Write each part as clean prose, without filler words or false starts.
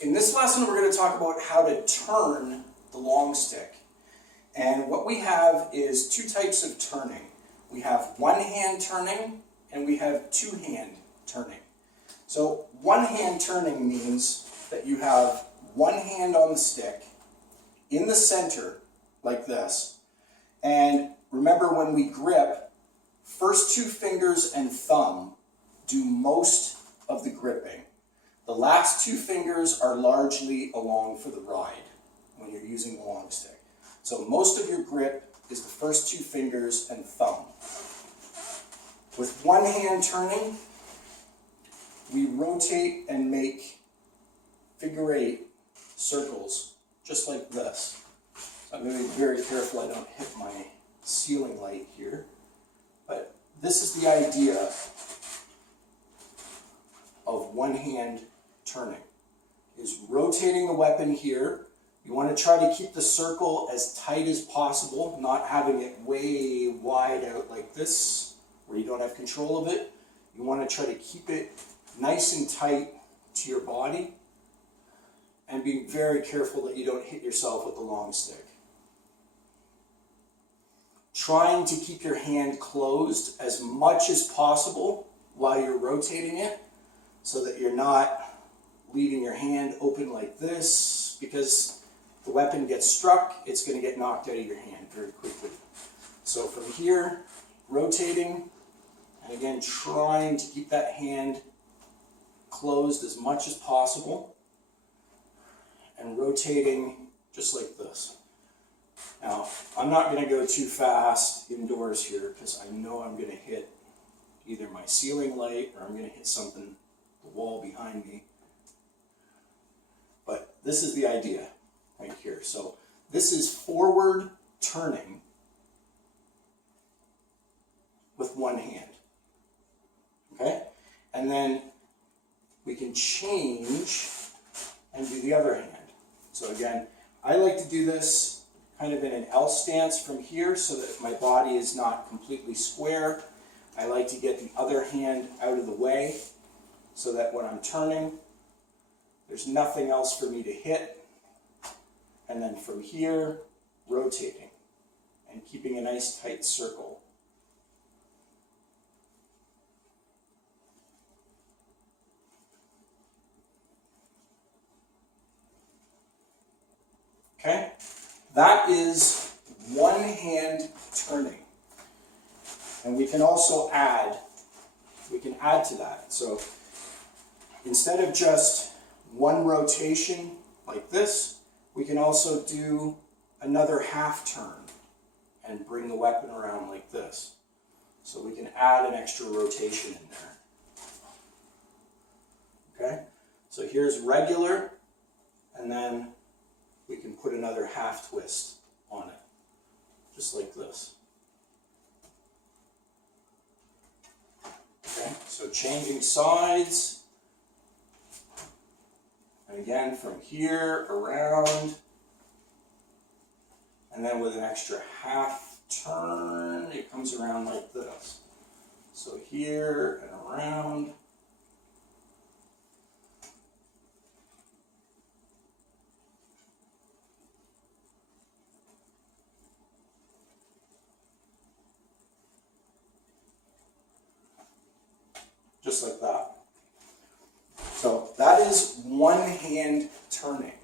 In this lesson, we're going to talk about how to turn the long stick. And what we have is two types of turning. We have one-hand turning and we have two-hand turning. So one-hand turning means that you have one hand on the stick in the center like this. And remember, when we grip, first two fingers and thumb do most of the gripping. The last two fingers are largely along for the ride when you're using the long stick. So most of your grip is the first two fingers and thumb. With one hand turning, we rotate and make figure eight circles just like this. So I'm going to be very careful I don't hit my ceiling light here. But this is the idea of one hand turning, is rotating the weapon here. You want to try to keep the circle as tight as possible, not having it way wide out like this, where you don't have control of it. You want to try to keep it nice and tight to your body, and be very careful that you don't hit yourself with the long stick. Trying to keep your hand closed as much as possible while you're rotating it, so that you're not leaving your hand open like this, because the weapon gets struck, it's going to get knocked out of your hand very quickly. So from here, rotating, and again trying to keep that hand closed as much as possible, and rotating just like this. Now, I'm not going to go too fast indoors here because I know I'm going to hit either my ceiling light or I'm going to hit something, the wall behind me. But this is the idea right here. So this is forward turning with one hand. Okay? And then we can change and do the other hand. So again, I like to do this kind of in an L stance from here so that my body is not completely square. I like to get the other hand out of the way so that when I'm turning, there's nothing else for me to hit. And then from here, rotating and keeping a nice tight circle. Okay, that is one hand turning. And we can also add, to that. So instead of just one rotation like this, we can also do another half turn and bring the weapon around like this. So we can add an extra rotation in there. Okay, so here's regular, and then we can put another half twist on it, just like this. Okay, so changing sides, and again from here around, and then with an extra half turn, it comes around like this. So here and around. Just like that. So that is one hand turning.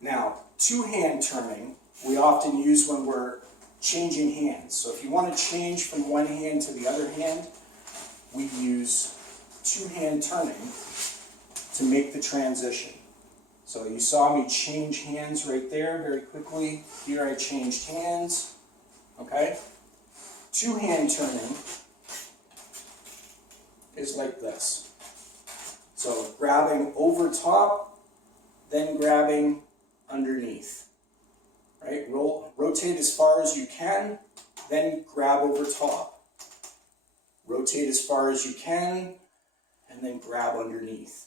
Now, two hand turning we often use when we're changing hands. So if you want to change from one hand to the other hand, we use two hand turning to make the transition. So you saw me change hands right there very quickly. Here I changed hands. Okay? Two hand turning is like this. So grabbing over top, then grabbing underneath. Right? Rotate as far as you can, then grab over top. Rotate as far as you can, and then grab underneath.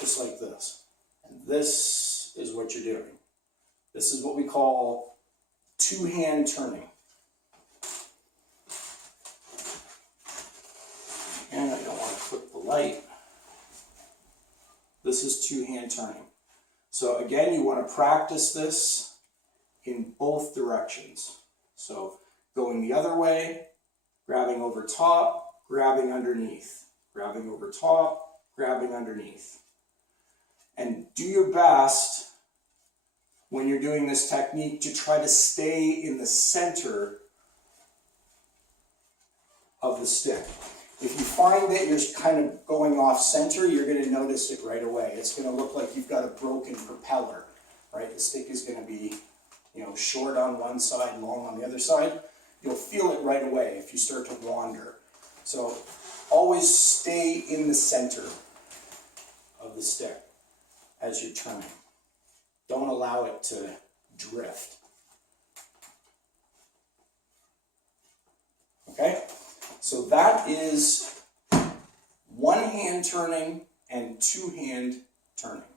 Just like this. And this is what you're doing. This is what we call two-hand turning. And I don't want to clip the light. This is two-hand turning. So again, you want to practice this in both directions. So going the other way, grabbing over top, grabbing underneath, grabbing over top, grabbing underneath. And do your best when you're doing this technique to try to stay in the center of the stick. If you find that you're kind of going off center, you're going to notice it right away. It's going to look like you've got a broken propeller, right? The stick is going to be, short on one side, long on the other side. You'll feel it right away if you start to wander. So always stay in the center of the stick as you're turning. Don't allow it to drift. Okay? So that is one hand turning and two hand turning.